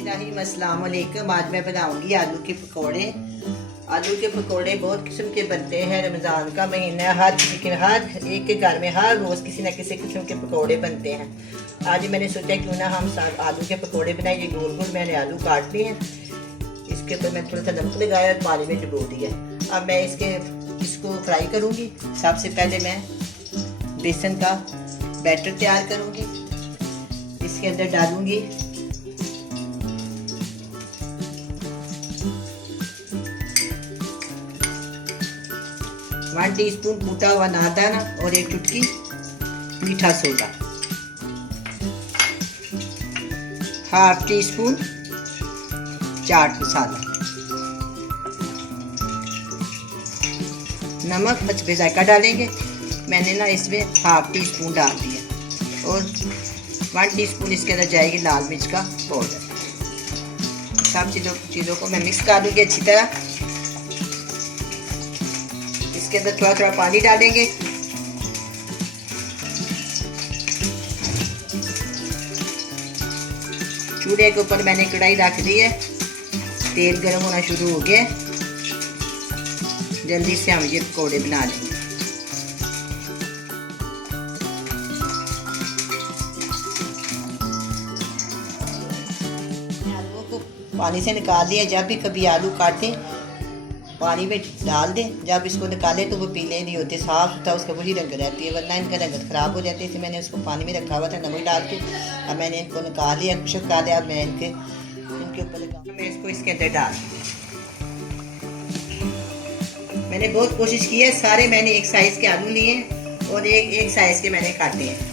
अस्सलाम वालेकुम। आज मैं बनाऊंगी आलू के पकोड़े। आलू के पकोड़े बहुत किस्म के बनते हैं। रमज़ान का महीना है, हर एक के घर में हर रोज़ किसी न किसी किस्म के पकोड़े बनते हैं। आज मैंने सोचा क्यों ना हम आलू के पकोड़े बनाएंगे। गोल गोल मैंने आलू काट लिए हैं, इसके ऊपर मैं थोड़ा सा नमक लगाया और पानी में डुबो दिया। अब मैं इसको फ्राई करूँगी। सबसे पहले मैं बेसन का बैटर तैयार करूँगी। इसके अंदर डालूँगी 1 टीस्पून कूटा हुआ नादाना और 1 चुटकी मीठा सोडा, 1/2 टीस्पून चाट मसाला, नमक मचबे जायका डालेंगे। मैंने ना इसमें 1/2 टीस्पून डाल दिया और 1 टीस्पून इसके अंदर जाएगी लाल मिर्च का पाउडर। सब चीज़ों को मैं मिक्स कर दूँगी अच्छी तरह। इसके अंदर थोड़ा थोड़ा पानी डालेंगे। चूल्हे के ऊपर मैंने कढ़ाई रख दी है, तेल गर्म होना शुरू हो गया। जल्दी से हम ये पकौड़े बना लेंगे। आलू को पानी से निकाल लिया। जब भी कभी आलू काटें पानी में डाल दें। जब इसको निकालें तो वो पीले नहीं होते, साफ सुथरा उसका वही रंग रहती है, वरना इनका रंग ख़राब हो जाती है। इसलिए मैंने उसको पानी में रखा हुआ था नमक डाल के। अब मैंने इनको निकाल लिया, खुशक कर लिया। अब मैं इनके ऊपर मैं इसको इसके अंदर डाल। मैंने बहुत कोशिश की है। सारे मैंने एक साइज़ के आलू लिए और एक साइज़ के मैंने काटे हैं।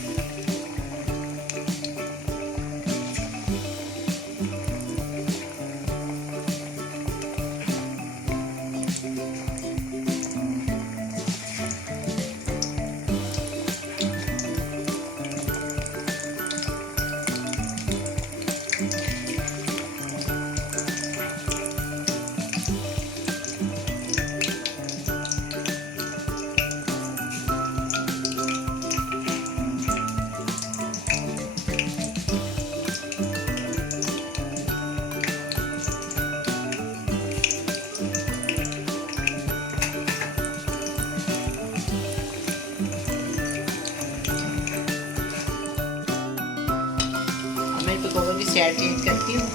मैं पकौड़ों की साइड चेंज करती हूँ।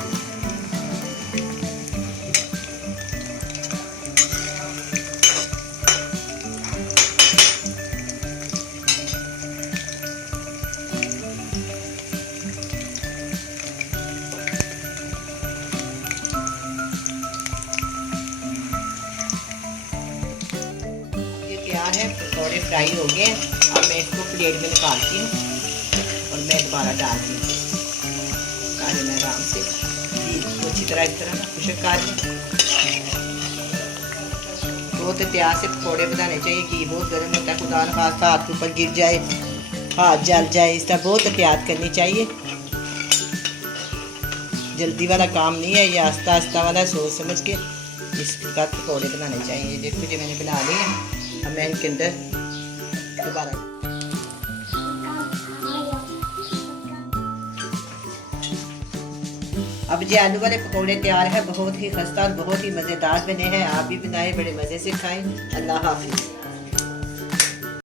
ये तैयार है, पकौड़े फ्राई हो गए। अब मैं इसको प्लेट में निकालती हूँ और मैं दोबारा डालती हूँ। मैं आराम से अच्छी तरह इस तरह खुशक कर लें। बहुत प्यार से पकौड़े बनाने चाहिए। घी बहुत गर्म होता है, खुदा न खास्ता हाथ के ऊपर गिर जाए, हाथ जल जाए। इस तरह बहुत एहतियात करनी चाहिए। जल्दी वाला काम नहीं है, ये आस्ता आस्ता वाला सोच समझ के इसका पकौड़े बनाने चाहिए। देखो जी मैंने बना लिए। अब मैं इनके अंदर दोबारा अब जी आलू वाले पकौड़े तैयार है। बहुत ही खस्ता और बहुत ही मज़ेदार बने हैं। आप भी बनाए, बड़े मज़े से खाएं। अल्लाह हाफिज़।